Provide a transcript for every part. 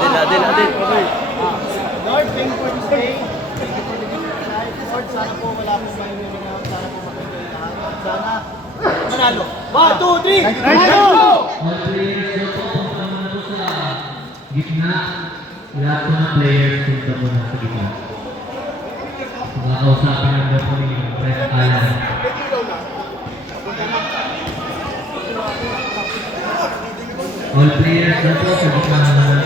Adel. Okay. Lord, thank you for this day. Thank you for the gift of life. Lord, sana po wala po kayo nilinaw. Sana po maganda yung lahat. At sana manalo. 1, 2, 3! Manalo! Gitna, lahat po ng players punta po na sa gitna. Makakausapin ang po yung Red Island. All players na po sa gitna naman.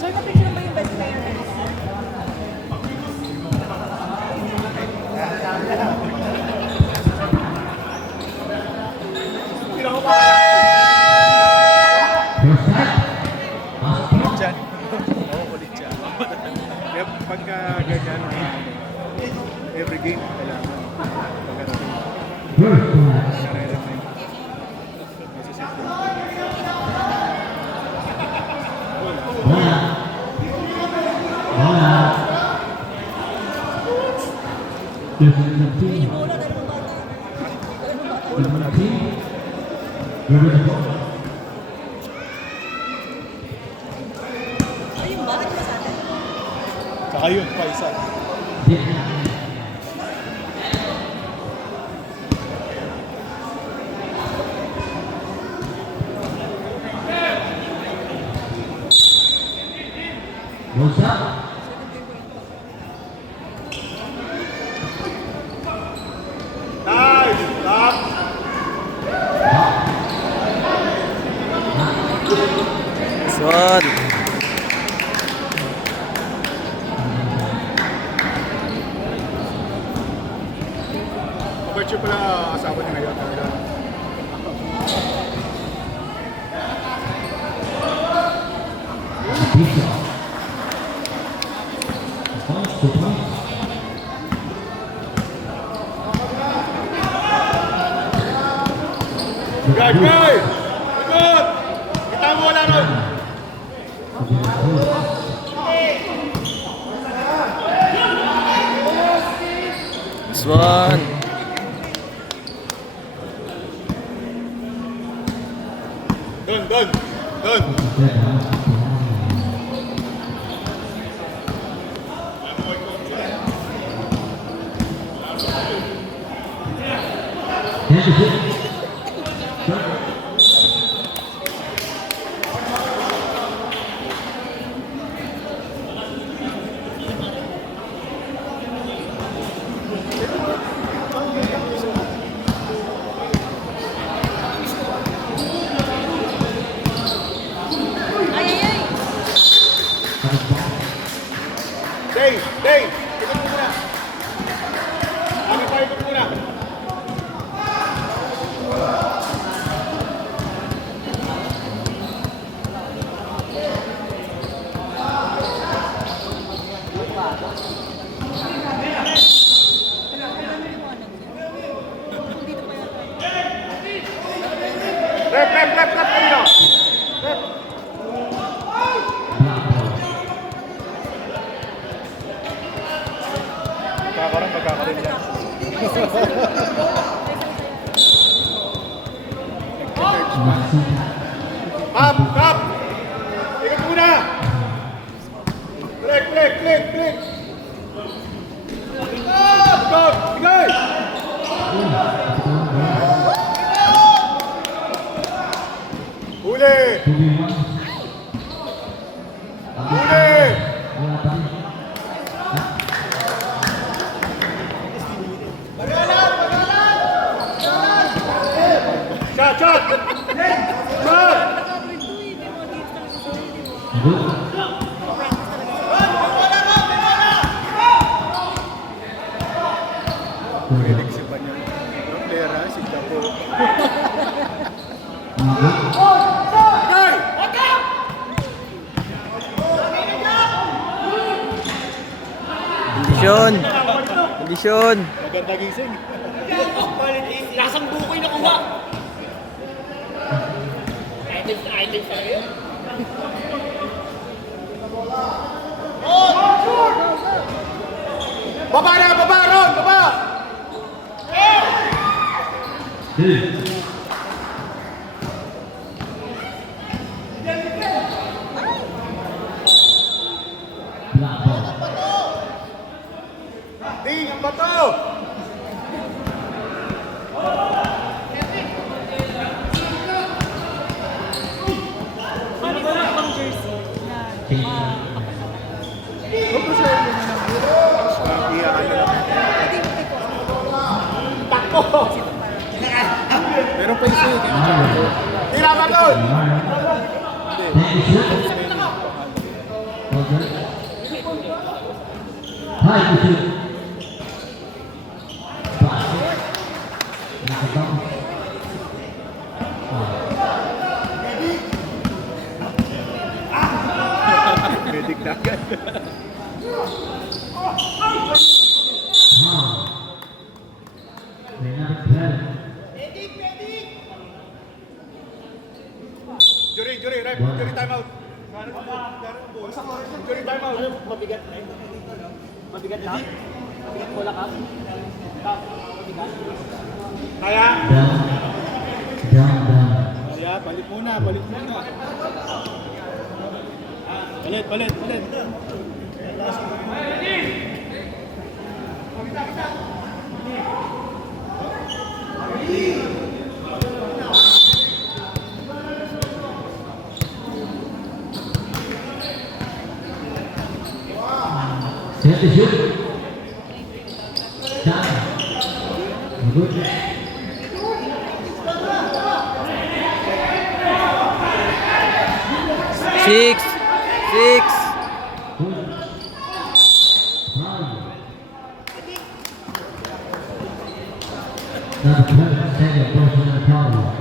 Sir, napicture ba yung best player? Diyan. Oo, kulit siya. Kaya pagka ganyan, every game, kailangan pagkarating. Nare-refine. Masisip ko. Ayun ba? Ano ba sa atin? Saka yun, pa isa. What's up? Nice! Stop! Swan. Overture pala asawa niya ngayon. Pizza. Points to points. Guard! Guard! Good! Kita mo wala ron! Swan. Done! Day! Ikot mo muna. Ano pa, ikot muna. Rep, kanino? Rep. Magkakaroon yan. Kap! Ikot muna! Click! Stop! Bigay! Huli! Shot! Pag-eleksipan niya. Ang player ha, si Chapo. Kondisyon. Maganda gising. Lasang bukoy na kuha. Idol sa rin. Baba na! Baba, Ron! Baba! Ding, ang bato! Paano ba ang jersey na Huwag ko siya yun na iyakan na lang. Takbo! Meron pa isa yun. Tira ba doon? Medic na agad. Jury, rep. Jury timeout. Jury timeout. Mabigat na yun. Mabigat lang. Mabigat bola ka. Mabigat. Kaya? Down. Kaya, balik muna. Balik. Set to shoot. Down. Good. Six. Now the current second personal foul.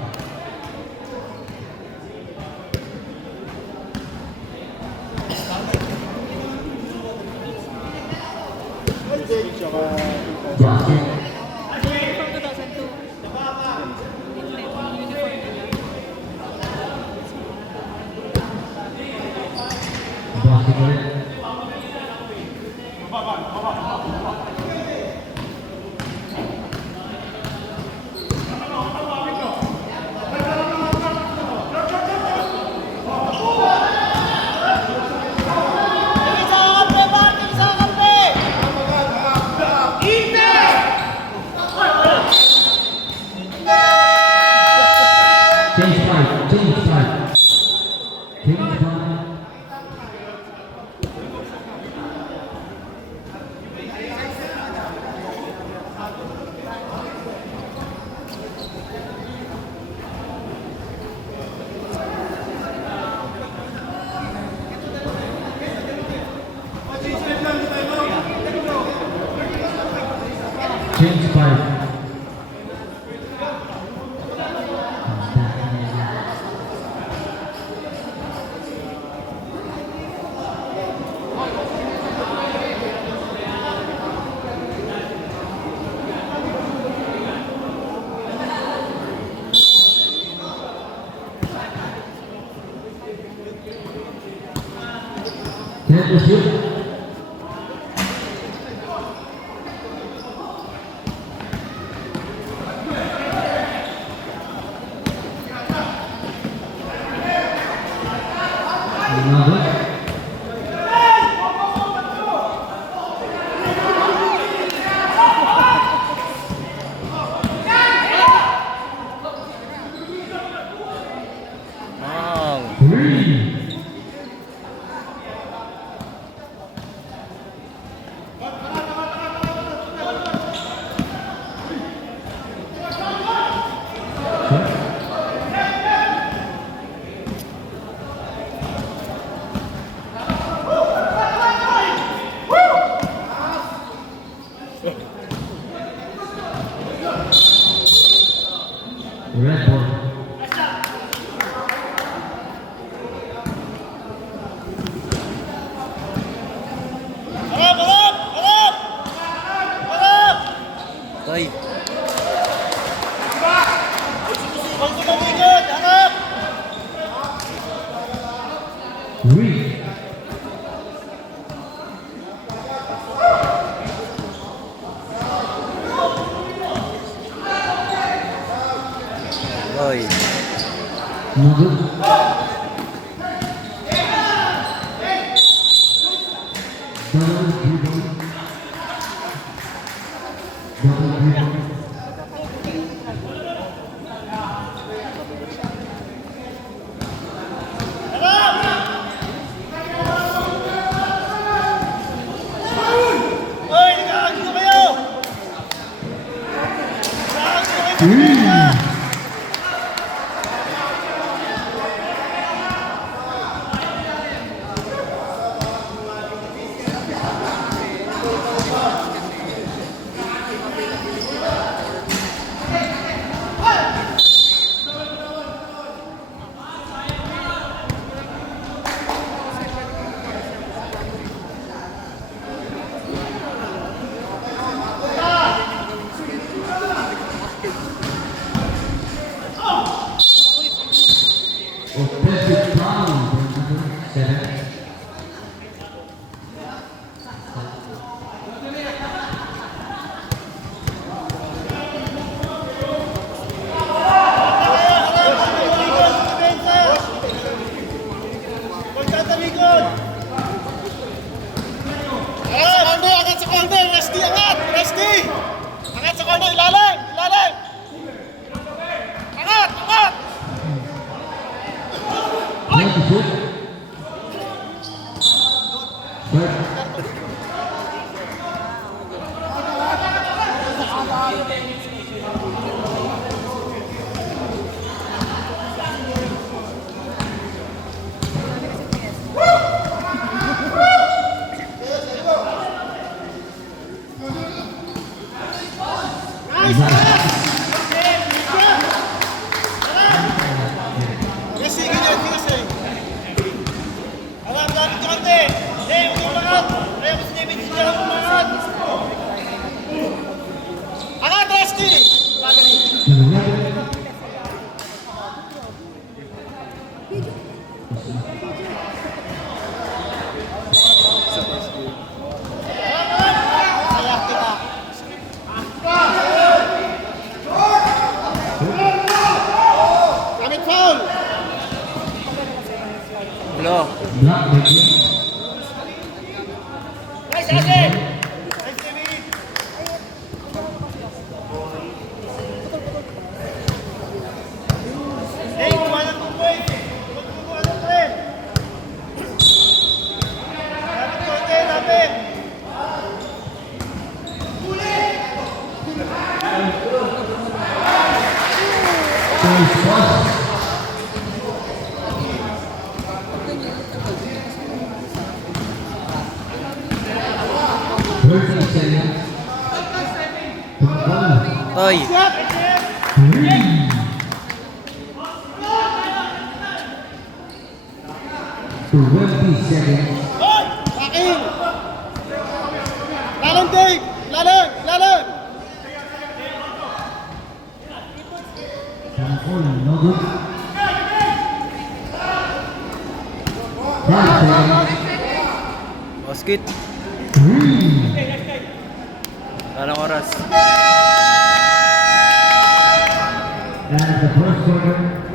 Basket. from 2002? Uniform nila. Basket. Change five. Change 5. Ten to shoot. Another. Wow. 3. Red ball. Toy. Huwag tumamigod! Harap! 3. Toy. Another. Double dribble. Double dribble. Hoy! Nagkakagulo kayo! Nagkakagulo kayo! Offensive foul for number 7. Angat sa corner! Rusty, angat! Rusty! Angat sa corner! Ilalim! Ilalim! Angat! Angat! One to shoot. Third. Kasi, ganyan, kasi. Angat, angat, konti. Eh, huwag yung angat. Ayaw ko si David, hindi ako umangat. Angat, Rusty! Magaling. Sayak kita. Gamit foul! Hello. Not making. Nice, Ashley! Nice, David! Hey, kuha ng 2 points! Kuha ng 3! Lapit konti, lapit! Choice pass. 30 seconds. Toy. Siap! 20 seconds. Akin! Lalan, Dave! Lalan! Lalan! Sampol, no good. 5 seconds. Basket. 3. Anong oras? That is the first quarter.